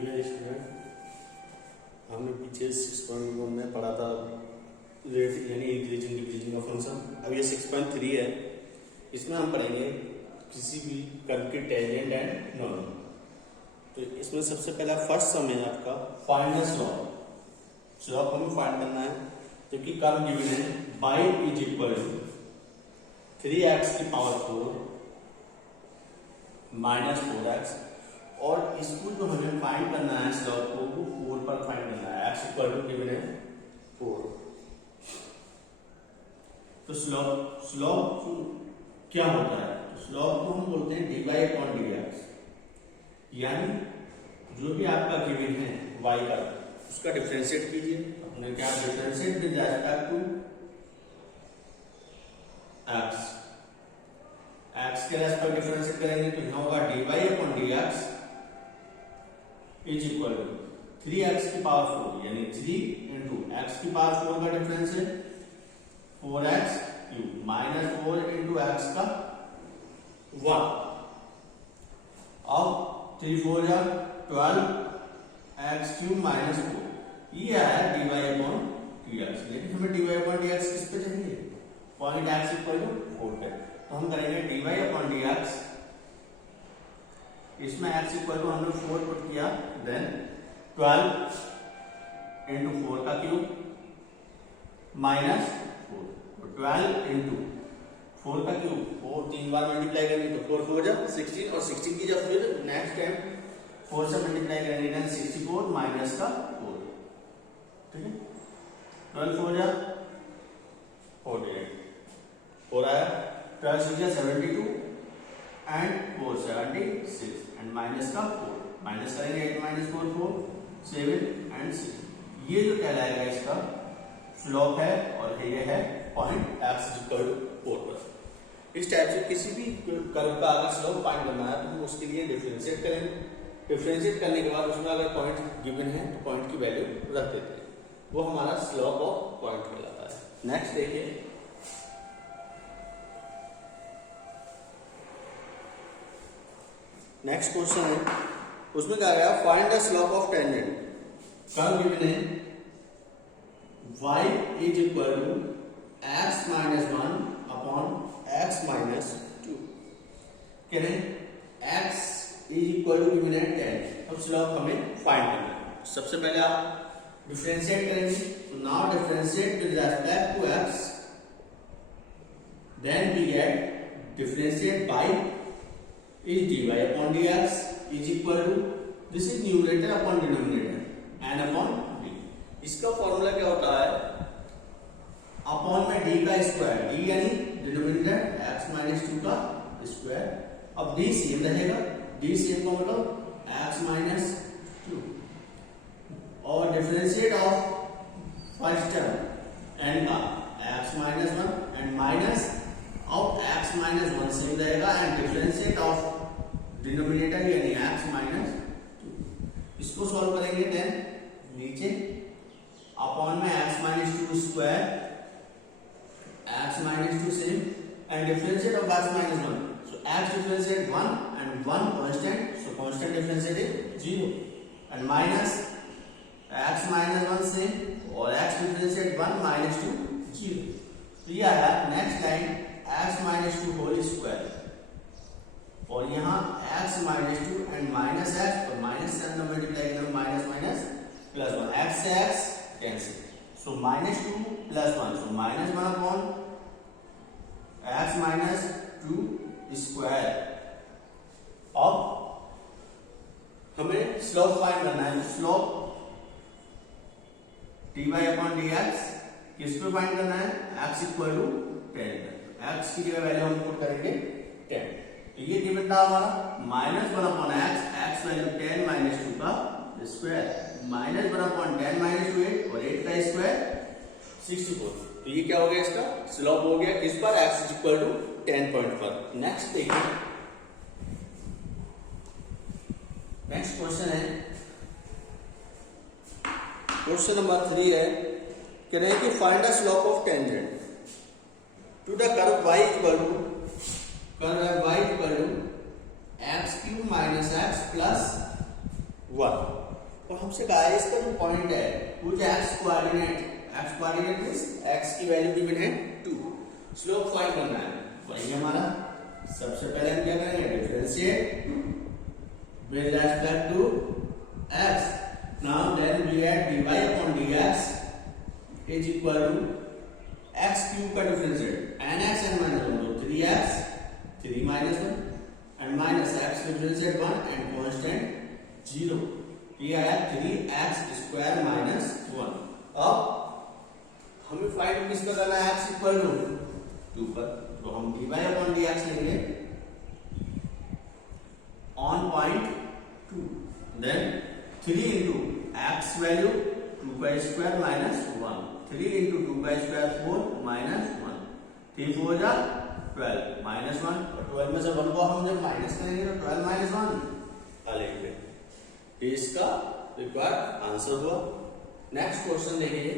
Dear student, हमने पीछे 6.1 में पढ़ा था रेट यानी इंक्रीजिंग डिक्रीजिंग का फंक्शन। अब ये 6.3 है। इसमें हम पढ़ेंगे किसी भी कर्व की टेंजेंट एंड नॉर्मल। तो इसमें सबसे पहला फर्स्ट सम है आपका फाइंड द स्लोप। स्लोप हमें फाइंड करना है। तो कि कर्व गिवन है y is equal to 3x की पावर 4 माइनस 4x, और इसको जो हमें फाइंड करना है स्लोप को वो 4 पर फाइंड करना है। x इक्वल टू गिवन है 4। तो स्लोप क्या होता है? स्लोप को हम बोलते हैं dy अपॉन dx, यानी जो भी आपका गिवन है y का उसका डिफरेंशिएट कीजिए। अपने क्या differentiate with respect to x के रेस्पेक्ट डिफरेंशिएट करेंगे तो यहाँ होगा dy upon dx is equal to 3x की पावर 4 यानी 3 इंटू x की पावर 4 का differentiate 4x cube minus 4 into x का 1। अब 3 4 जा 12 x क्यूब माइनस 4, ये आया dy अपॉन dx। लेकिन हमें dy अपॉन dx किस पे चाहिए? पॉइंट x इक्वल टू 4 पे। तो हम करेंगे dy अपॉन dx, इसमें x इक्वल टू हमने 4 पुट किया, देन 12 इंटू 4 का क्यूब माइनस 4, 12 इंटू 4 का क्यूब 4 3 बार मल्टीप्लाई करेंगे तो 4 4 जा 16, और 16 की जब फिर नेक्स्ट टाइम 4 से मल्टीप्लाई करेंगे देन 64 माइनस का 4। ठीक है, 12 4 जा 48, 4 आया, 12 6 जा 72 एंड 4 76 एंड माइनस का 4, माइनस करेंगे 8 माइनस 4 4 7 एंड 6। ये जो कहलाएगा इसका स्लोप है, और ये है पॉइंट x इक्वल टू 4 पर। इस टाइप से किसी भी कर्व का अगर स्लोप फाइंड करना है तो हम उसके लिए डिफरेंशिएट करेंगे। डिफरेंशिएट करने के बाद उसमें अगर पॉइंट गिवन है तो पॉइंट की वैल्यू रख देते हैं, वो हमारा स्लोप ऑफ पॉइंट कहलाता है। नेक्स्ट देखिए, नेक्स्ट क्वेश्चन है, उसमें क्या गया find the slope of tangent. Curve given है y is equal to x minus 1 upon x minus 2। कह रहे हैं x is equal to given है 10। अब स्लोप हमें फाइंड करना है। सबसे पहले आप डिफरेंशिएट करेंगे, तो now differentiate with respect to x, then we get differentiate by is dy upon dx is equal to, this is numerator upon denominator n upon d। इसका फॉर्मूला क्या होता है? अपॉन में d का स्क्वायर, d यानी denominator x minus 2 का square. अब d same रहेगा, d सेम का मतलब x माइनस 2, और differentiate of first term n का x minus 1 and minus of x minus 1 same रहेगा, एंड डिफरेंशिएट ऑफ डिनोमिनेटर यानी x माइनस 2। इसको सॉल्व करेंगे देन नीचे अपॉन में x minus 2 square, x minus 2 same, and differentiate of x minus 1, so x differentiate 1 and 1 constant, so constant differentiate is 0, and minus x minus 1 same और x differentiate 1 minus 2 0। तो ये आया next line x minus 2 whole square, और यहाँ x minus 2 and minus x, और minus से अंदर multiply करेंगे माइनस माइनस प्लस 1, x से x cancel, so minus 2 plus 1, so minus 1 upon x minus 2 square. अब हमें स्लोप फाइंड करना है। स्लोप dy अपॉन dx किस पे फाइंड करना है? x equal to 10। x की जगह वैल्यू हम पुट करेंगे 10। तो ये गिवन था हमारा minus 1 upon x value 10 minus 2 का स्क्वायर, माइनस 1 अपॉन 10 माइनस 2 8, और 8 का स्क्वायर 64। तो ये क्या हो गया? इसका स्लोप हो गया किस पर? x इक्वल टू 10 पॉइंट पर। नेक्स्ट देखिए, नेक्स्ट क्वेश्चन है, क्वेश्चन नंबर 3 है। कह रहे हैं कि find the slope of tangent to the curve y equal to, curve y equal to x cube minus x plus 1 और हमसे कहा है इसका जो पॉइंट है वो जो एक्स कोऑर्डिनेट मींस एक्स की वैल्यू गिवन है 2, स्लोप फाइंड करना है। वही हमारा सबसे पहले हम क्या करेंगे, differentiate with respect to x। Now then we at dy upon dx is equal to x cube का डिफरेंशिएट nx n माइनस 1 तो 3x 3 minus 1 and minus x differentiate 1 and constant 0, ये आया 3x स्क्वायर माइनस 1। अब हमें find किस पर करना है, x इक्वल टू 2 पर, तो हम dy अपॉन dx लेंगे on point 2, then 3 into X value 2 का स्क्वायर माइनस 1, 3 इंटू 2 का स्क्वायर 4 माइनस 1, 3 4 जा 12 माइनस 1, और 12 में से 1 को हम जब माइनस करेंगे तो 12 माइनस 1 आ लेंगे। इसका रिक्वायर्ड आंसर हुआ। नेक्स्ट क्वेश्चन देखिए,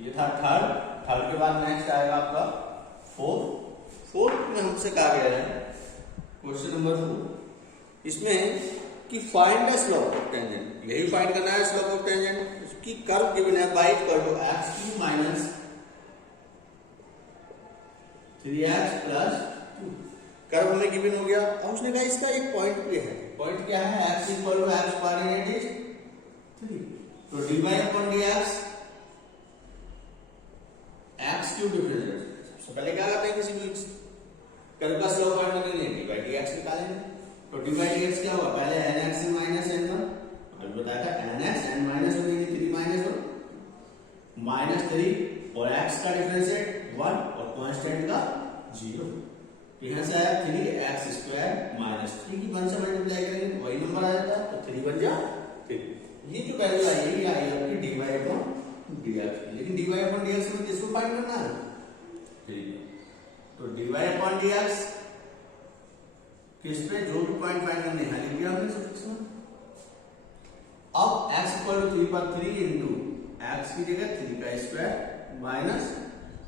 ये था थर्ड के बाद नेक्स्ट आएगा आपका फोर्थ में हमसे कहा गया है क्वेश्चन नंबर 4, इसमें कि find the slope of tangent, यही फाइंड करना है स्लोप ऑफ टेंजेंट। उसकी कर्व गिवन है y equal to x³ minus 3x plus 2, curve हमें गिवन हो गया। अब उसने कहा इसका एक पॉइंट भी है, पॉइंट क्या है, x equal to x coordinate is 3, तो dy upon dx x³ differentiate. सबसे पहले क्या करते हैं, किसी भी कर्व का स्लोप फाइंड करने के लिए dy dx निकालेंगे, तो dy dx क्या होगा, पहले nx माइनस n1, अभी बताया था nx n माइनस 1 यानी 3 माइनस 1 माइनस 3 और x का डिफरेंशिएट 1 और कांस्टेंट का 0, यहां से आया 3x स्क्वायर माइनस 3 की 1 से मल्टीप्लाई करेंगे तो वही नंबर आ जाता है, तो 3 बन जा 3। ये जो वैल्यू आई है ये आई आपकी dy अपॉन dx, लेकिन dy अपॉन dx में किसको फाइंड करना है, 3, तो dy अपॉन dx किस पे, जो भी पॉइंट फाइंड करने हैं लिख दिया हमने सब। अब x इक्वल टू 3 पर 3 इंटू x की जगह 3 का स्क्वायर माइनस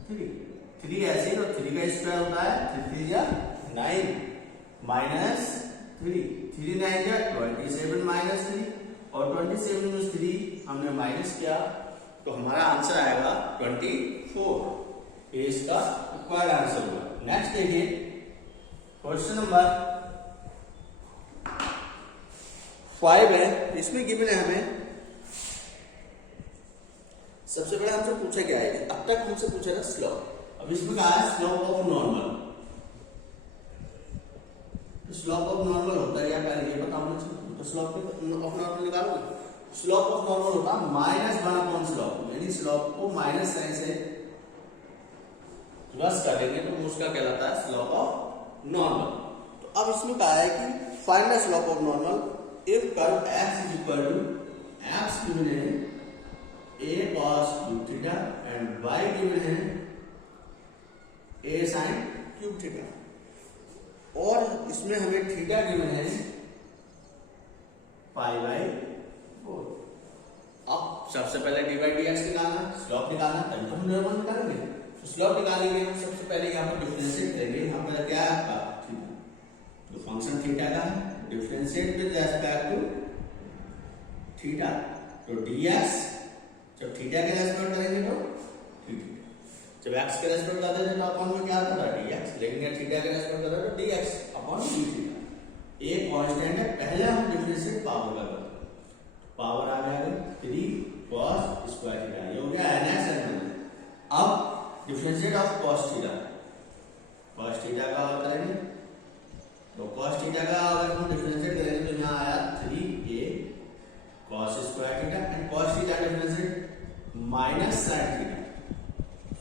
3 ऐसे ही, तो 3 का स्क्वायर होता है 3 या 9 माइनस 3 9 या 27 माइनस 3 और 27 में 3 हमने माइनस किया तो हमारा आंसर आएगा 24। ये इसका रिक्वायर्ड आंसर हुआ। नेक्स्ट देखिए क्वेश्चन नंबर 5 है, इसमें गिवन है हमें, सबसे पहले हमसे पूछा क्या है, अब तक हमसे पूछा था स्लोप, अब इसमें कहा है slope of normal. Slope of normal होता है क्या, पहले ये बताओ मुझे, तो स्लोप ऑफ नॉर्मल निकालोगे, स्लोप ऑफ नॉर्मल होता है -1 अपॉन स्लोप, यानी स्लोप को माइनस साइन से प्लस करेंगे तो उसका कहलाता है स्लोप ऑफ नॉर्मल। तो अब इसमें कहा है कि find the slope of normal if curve x is equal to x given है a cos cube theta and y given है a sin cube theta, और इसमें हमें थीटा गिवन है π/4। अब सबसे पहले dy dx निकालना, स्लोप निकालना, तभी तो हम नॉर्मल निकालेंगे। तो स्लोप निकालेंगे हम सबसे पहले यहाँ पर डिफरेंशिएट करेंगे, यहाँ पर क्या है आपका थीटा, तो फंक्शन थीटा का है, differentiate with respect to theta, तो dx जब थीटा के रेस्पेक्ट करेंगे तो थीटा, जब x के रेस्पेक्ट करते थे तो अपॉन में क्या आता था dx, लेकिन ये थीटा के रेस्पेक्ट करते तो dx अपॉन d थीटा। ये कांस्टेंट है, पहले हम डिफरेंशिएट पावर का करते हैं, पावर आ गया 3 cos स्क्वायर थीटा, ये हो गया nx n। अब डिफरेंशिएट ऑफ cos थीटा का करेंगे, तो cos थीटा का अगर हम डिफरेंशिएट करेंगे तो यहाँ आया 3a cos square theta and cos theta differentiate minus sin theta,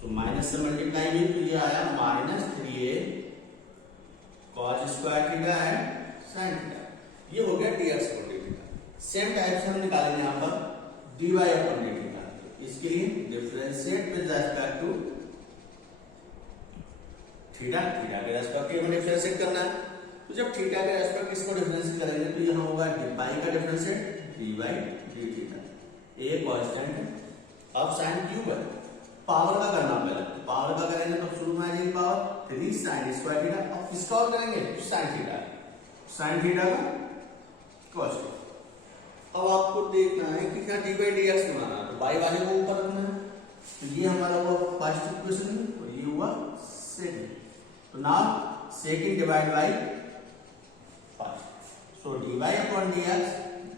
तो माइनस से मल्टीप्लाई हुई तो ये आया -3a cos square theta and sin theta, ये हो गया dx upon dθ। Same type से हम निकालेंगे यहाँ पर dy अपॉन dθ, इसके लिए differentiate with respect to theta के रेस्पेक्ट में डिफरेंशिएट करना है, तो जब थीटा के रेस्पेक्ट इसको डिफरेंशिएट करेंगे तो यहाँ होगा पाई का डिफरेंशिएट dy/dθ, a कांस्टेंट है। अब sin क्यूब है, पावर का करना पहले, तो पावर का करेंगे तो शुरू में आ जाएगी पावर 3 sin स्क्वायर थीटा, अब इसका और करेंगे तो sin थीटा का cos। अब आप देखना है कि क्या डी बाई डी एक्स बनाना है, तो बाई वाले को ऊपर रखना है। तो ये हमारा हुआ फर्स्ट इक्वेशन और ये हुआ सेकंड। तो now second divide by first. So D Y upon D X,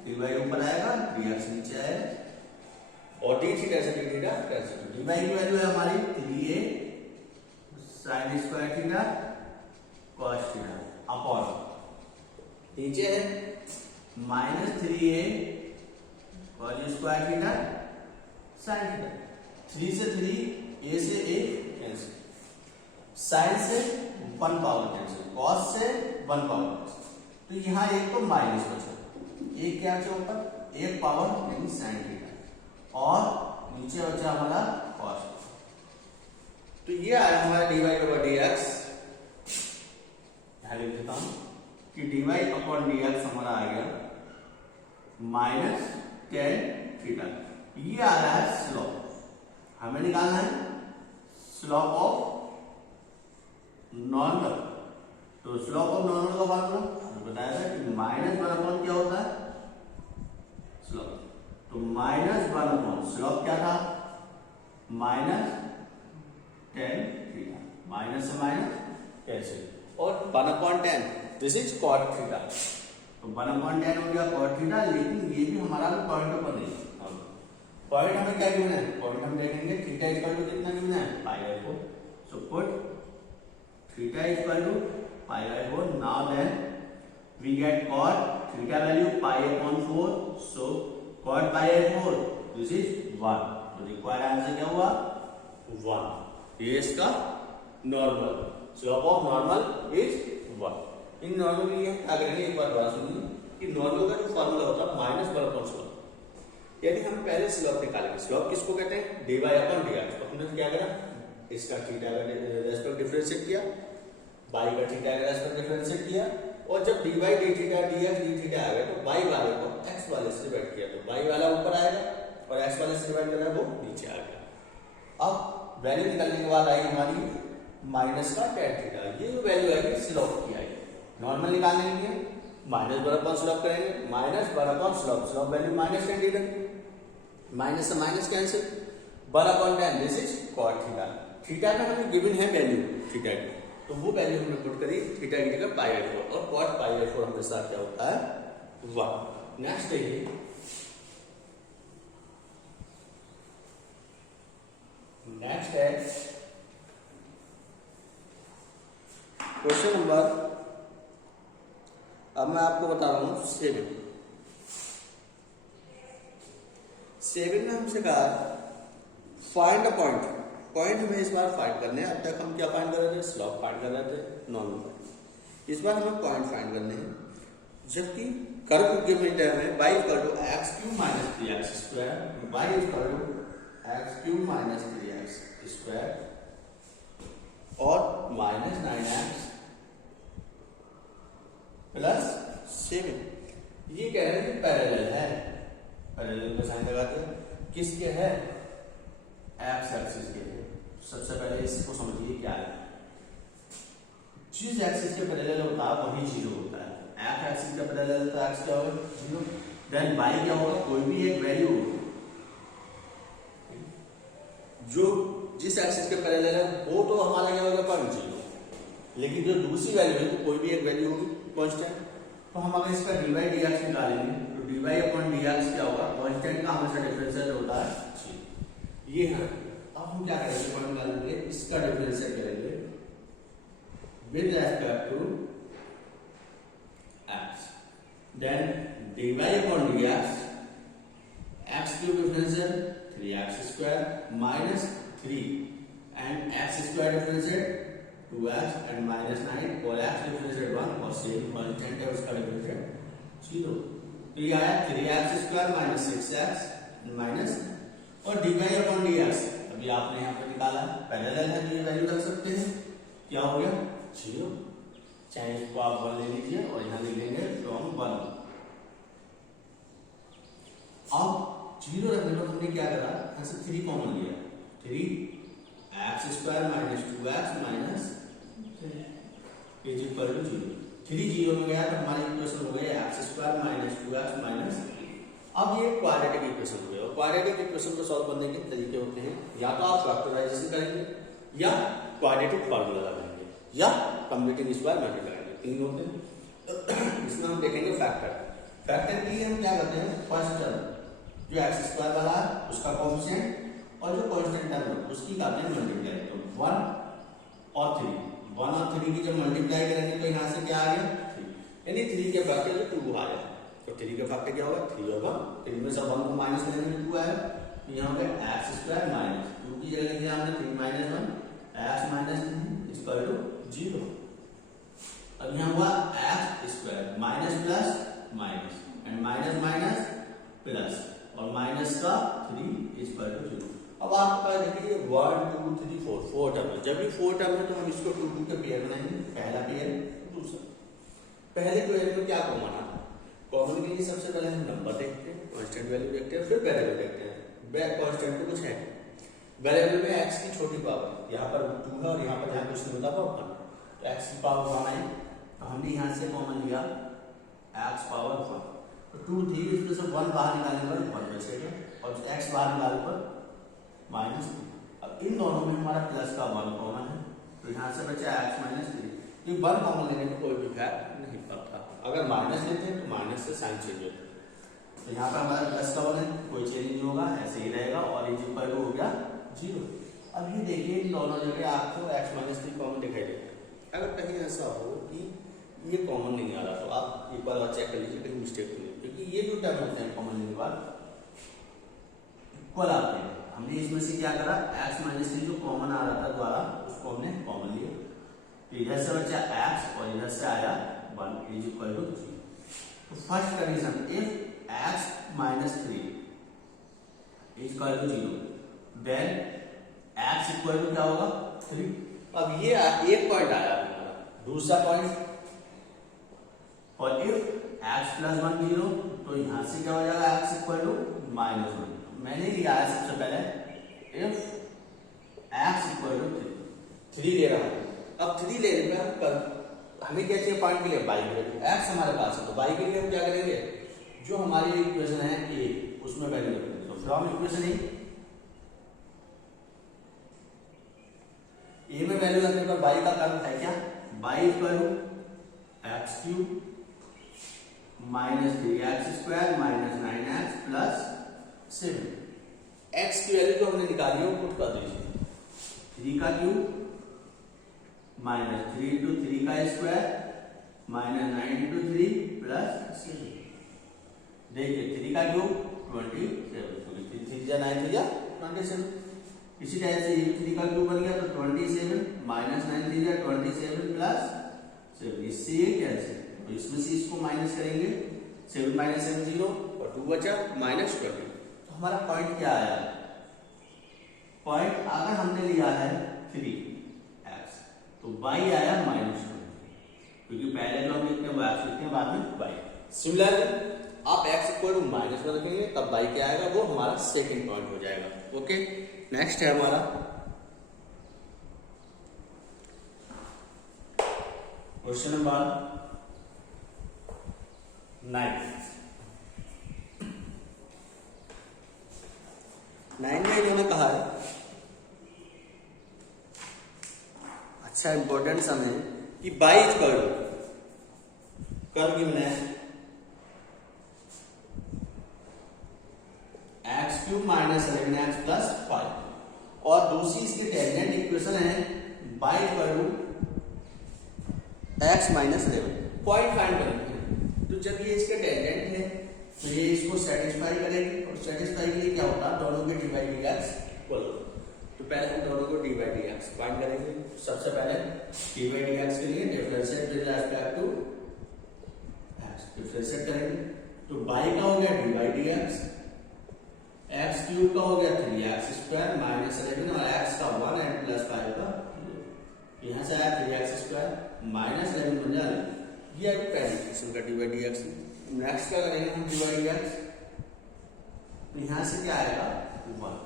D Y ऊपर आएगा, डी एक्स नीचे आएगा और डी थीटा से D theta cancel. D Y की वैल्यू है हमारी 3a sin square theta cos थीटा अपॉन नीचे है -3a cos square theta sin थीटा। 3 से 3, a से a कैंसिल, sin से 1 पावर कैंसिल, cos से 1 पावर कैंसिल। तो यहाँ एक तो माइनस बचा, एक क्या बचा ऊपर, एक पावर यानी sin थीटा और नीचे बचा हमारा cos। तो ये आया हमारा dy ओवर dx। यहां लिख देता हूं कि dy अपॉन dx हमारा आ गया -tan थीटा। ये आ रहा है स्लोप, हमें निकालना है स्लोप ऑफ नॉर्मल। तो स्लोप ऑफ नॉर्मल का फॉर्मूला बताया था कि -1 अपॉन क्या होता है, स्लोप। तो -1 अपॉन स्लोप क्या था, -tan थीटा, माइनस से माइनस कैंसिल और 1/10 दिस इज cot थीटा। तो 1/10 हो गया cot थीटा, लेकिन ये भी हमारा पॉइंट पर नहीं। पॉइंट हमें क्या गिवन है, पॉइंट हम देखेंगे थीटा इक्वल टू कितना गिवन है, π/4। So put theta equal to π/4। Now then we get cot theta value π/4। So cot π/4 this is 1। तो रिक्वायर्ड आंसर क्या हुआ, 1। ये इसका normal, slope of normal is 1। इन नॉर्मल के लिए क्या करेंगे, एक बार दोबारा सुनिए कि नॉर्मल का जो फॉर्मूला होता है -1 अपॉन स्लोप। यानी हम पहले स्लोप निकालेंगे। स्लोप किसको कहते हैं, dy अपॉन dx। तो हमने क्या करा, इसका थीटा का रेस्पेक्ट डिफरेंशिएट किया, y का थीटा का रेस्पेक्ट डिफरेंशिएट किया और जब dy d theta dx d theta आ गया तो y वाले को x वाले से डिवाइड किया, तो y वाला ऊपर आएगा और x वाले से डिवाइड करना है वो नीचे आ गया। अब वैल्यू निकालने के बाद आई हमारी माइनस का tan थीटा। ये जो वैल्यू आएगी स्लोप की आएगी। नॉर्मल निकालने के लिए -1 अपॉन स्लोप करेंगे, -1 upon slope, slope value -tan theta, minus से minus cancel, 1/10 this is cot theta. Theta में हमें गिवन है वैल्यू थीटा की, तो वो वैल्यू हमने पुट करी थीटा की जगह π/4 और cot π/4 हमेशा क्या होता है 1। नेक्स्ट देखिए, नेक्स्ट है क्वेश्चन नंबर, अब मैं आपको बता रहा हूं 7 में हमसे कहा फाइंड अ पॉइंट। पॉइंट हमें इस बार फाइंड करने हैं। अब तक हम क्या फाइंड कर रहे थे, स्लोप फाइंड कर रहे थे, नॉर्मल। इस बार हमें पॉइंट फाइंड करने हैं। जबकि कर्व गिवन टर्म में y equal to x³ minus 3x square, y equal to x³ minus 3x square और -9x प्लस 7। ये कह रहे हैं कि पैरेलल है, पैरेलल का साइन लगाते हैं। किसके है, एक्स एक्सिस के है। सबसे पहले इसको समझिए क्या है, जिस एक्सिस के पैरेलल होता है वही 0 होता है। एक्स एक्सिस का पैरेलल तो एक्स क्या होगा 0, देन y क्या होगा, कोई भी एक वैल्यू होगी जो जिस एक्सिस के पैरेलल है वो तो हमारा क्या होगा 0, लेकिन जो दूसरी वैल्यू है तो कोई भी एक वैल्यू होगी कांस्टेंट। तो हम अगर इसका dy dx निकालेंगे तो dy अपॉन dx क्या होगा, कांस्टेंट का हमेशा डिफरेंशियल होता है 0। ये है। अब हम क्या करेंगे, पॉइंट निकालेंगे, इसका डिफरेंशियल करेंगे with respect to x, then dy upon dx, x cube differential 3x square minus 3 and x square differential 2x and -9 और x डिफरेंशिएट 1 और सेम कांस्टेंट है उसका डिफरेंशिएट 0। तो ये आया 3x square minus 6x minus और dy upon dx अभी आपने यहाँ पे निकाला, पैरेलल है तो ये वैल्यू रख सकते हैं, क्या हो गया 0। चाहे इसको आप 1 ले लीजिए और यहाँ लिख लेंगे फ्रॉम 1। अब 0 रखने पर हमने क्या करा, यहाँ से 3 कॉमन लिया, 3x square minus 2x minus is equal to 0। 3 0 में गया तो हमारा इक्वेशन हो गया x square minus 2x minus अब ये क्वाड्रेटिक इक्वेशन हो गया और क्वाड्रेटिक इक्वेशन को सॉल्व करने के तरीके होते हैं, या तो आप फैक्टराइजेशन करेंगे या क्वाड्रेटिक फार्मूला लगाएंगे या कंप्लीटिंग स्क्वायर मेथड लगाएंगे, तीन होते हैं। इसमें हम देखेंगे फैक्टर के लिए हम क्या करते हैं, फर्स्ट टर्म जो एक्स स्क्वायर वाला है उसका कोएफिशिएंट और जो कांस्टेंट टर्म है उसकी करते हैं मल्टीप्लाई। तो 1 और 3 की जब मल्टीप्लाई करेंगे तो यहाँ से क्या आ गया 3, यानी 3 के फैक्टर जो 2 आ गया। तो 3 का फैक्टर क्या होगा 3 होगा, 3 में से 1 को माइनस करेंगे 2 आएगा, तो यहाँ पे एक्स स्क्वायर माइनस 2 की जगह लिखा हमने 3 minus 1 X minus 3 equal to 0। अब यहाँ हुआ X square minus plus minus and minus minus plus और माइनस का 3 इक्वल टू 0। अब आपके पास देखिए 1 2 3 4 टर्म है, जब भी 4 टर्म है तो हम इसको 2 2 के पेयर बनाएंगे, पहला पेयर दूसरा। पहले पेयर में क्या कॉमन है, कॉमन के लिए सबसे पहले हम नंबर देखते हैं, कांस्टेंट वैल्यू देखते हैं, फिर वेरिएबल देखते हैं। कांस्टेंट तो कुछ है, वेरिएबल में x की छोटी पावर, यहाँ पर 2 है और यहाँ पर जहाँ कुछ नहीं होता 1, तो x की पावर 1 आई, तो हमने यहाँ से कॉमन लिया x पावर 1, तो 2 थी, इसमें से 1 बाहर निकालने पर 1 बचेगा और x बाहर निकालने पर -3। अब इन दोनों में हमारा प्लस का 1 कॉमन है, तो यहाँ से बचा x -3। ये 1 कॉमन लेने में कोई भी फैक्ट नहीं पड़ता, अगर माइनस लेते हैं तो माइनस से साइन चेंज होता है। तो यहाँ पर हमारा प्लस का 1 है, कोई चेंज नहीं होगा, ऐसे ही रहेगा और ये इक्वल टू हो गया 0। अब ये देखिए इन दोनों जगह आपको x -3 कॉमन दिखाई देगा। अगर कहीं ऐसा हो कि ये कॉमन नहीं आ रहा तो आप एक बार और चेक कर लीजिए कहीं मिस्टेक तो नहीं, क्योंकि ये जो टर्म होते हैं कॉमन लेने के बाद इक्वल आते हैं। हमने इसमें से क्या करा, x -3 जो कॉमन आ रहा था द्वारा उसको हमने कॉमन लिया, तो इधर से बचा x और इधर से आया 1 इज इक्वल टू 3। तो first condition if x -3 is equal to 0 then x equal to क्या होगा 3। अब ये एक पॉइंट आया हमारा, दूसरा पॉइंट और इफ x + 1 0 तो यहां से क्या हो जाएगा x इक्वल टू -1। मैंने लिया है सबसे पहले इफ x इक्वल टू 3 ले रहा हूं। अब 3 लेने पर हमें क्या चाहिए, पॉइंट के लिए y के लिए x हमारे पास है, तो y के लिए हम क्या करेंगे, जो हमारी इक्वेशन है a उसमें वैल्यू रखेंगे। तो फ्रॉम इक्वेशन a में वैल्यू रखने पर y का कर्व है क्या, y equal to x³ -3x² -9x + 7। x की वैल्यू जो हमने निकाली है वो पुट कर दीजिए, 3 का क्यूब -3 × 3 का स्क्वायर -9 × 3 + 7। देखिए 3 का क्यूब 27, 3 × 9 = 27। इसी तरह से ये 3 का क्यूब बन गया तो 27 -9 × 3 = 27 + 7। इससे ये कैंसिल, तो इसमें से इसको माइनस करेंगे, 7 - 7 0 और 2 बचा -20। तो हमारा पॉइंट क्या आया, पॉइंट अगर हमने लिया है 3x तो y आया -1, क्योंकि पहले जो हम लिखते हैं x लिखते हैं बाद में y। सिमिलरली आप x इक्वल टू -1 रखेंगे तब y क्या आएगा, वो हमारा सेकंड पॉइंट हो जाएगा। ओके, नेक्स्ट है हमारा क्वेश्चन नंबर 9 में इन्होंने कहा है, अच्छा इंपॉर्टेंट सम है कि बाई कर्व गिवन है x³ -11x + 5 और दूसरी इसकी टेंजेंट इक्वेशन है by curve x -11। Point find करना है, तो जब ये इसके टेंजेंट है तो ये इसको सेटिस्फाई करेगी, और सेटिस्फाई के लिए क्या होता है, दोनों के d/dx इक्वल होता है। तो पहले हम दोनों को d/dx फाइंड करेंगे। सबसे पहले d/dx के लिए differentiate with respect to x, differentiate करेंगे तो y का हो गया d/dx, x³ का हो गया 3x² -11 और x का 1 and +5 का, यहाँ से आया 3x² -11 बन जाएगा, ये है पहली इक्वेशन का d/dx। नेक्स्ट क्या करेंगे हम d/dx, तो यहाँ से क्या आएगा 1।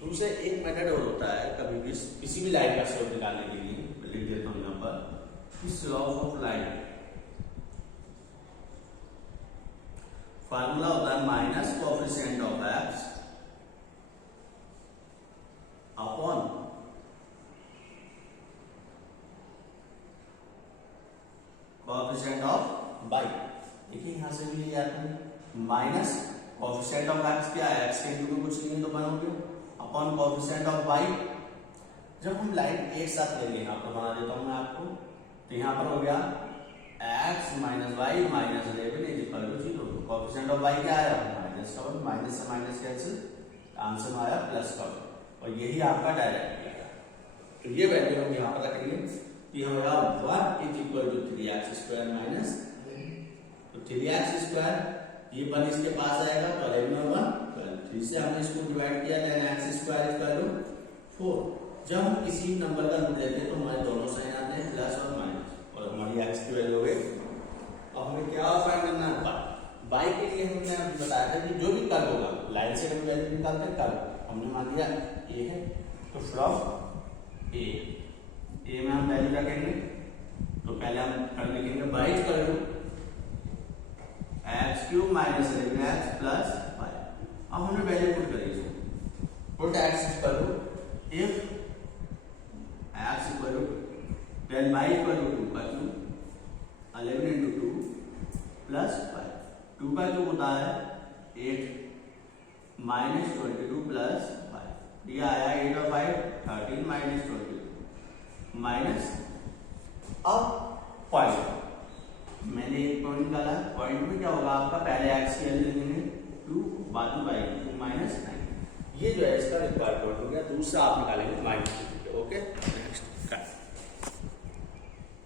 तो उसे एक मेथड और होता है, कभी भी किसी भी लाइन का स्लोप निकालने के लिए लिख देता हूँ यहाँ पर, स्लोप ऑफ लाइन फार्मूला होता है -cos minus coefficient of x क्या है, x के इनटू में कुछ नहीं है तो 1 हो गया अपॉन कोएफिशिएंट ऑफ y। जब हम लाइन एक साथ लेंगे यहाँ पर बना देता हूँ मैं आपको, तो यहाँ पर हो गया x minus Y minus 11 is equal to 0। Coefficient of y क्या आया, माइनस का 1, माइनस से माइनस कैंसिल, आंसर में आया प्लस का 1 और यही आपका डायरेक्ट आएगा। तो ये वैल्यू हम यहाँ पर रखेंगे कि हमारा 1 is equal to 3x square minus, तो 3x स्क्वायर ये 1 इसके पास आएगा तो 11 और 1 12, 3 से हमने इसको डिवाइड किया 10x स्क्वायर इक्वल टू 4। जब हम किसी नंबर का रूट लेते हैं तो हमारे दोनों साइन आते हैं प्लस और माइनस और हमारी x की वैल्यू हो गई। अब हमें क्या फाइंड करना है, y के लिए हमने बताया था कि जो भी कर्व होगा लाइन से हम वैल्यू निकालते हैं, कर्व हमने मान लिया a है तो फ्रॉम a में हम वैल्यू रखेंगे। तो पहले हम कर लिखेंगे y equal to X cube minus 11x plus 5। अब हमने वैल्यू पुट करी इसको, put x equal to if x equal to then y equal to 2 का क्यूब 11 into 2 प्लस 5, 2 का क्यूब होता है 8 माइनस 22 प्लस 5, ये आया 8 और 5 13 माइनस 22 माइनस। अब पॉइंट मैंने एक पॉइंट निकाला, पॉइंट में क्या होगा आपका, पहले x की वैल्यू लेंगे 2 बाद में y माइनस 9, ये जो है इसका रिक्वायर्ड पॉइंट हो गया। दूसरा आप निकालेंगे माइनस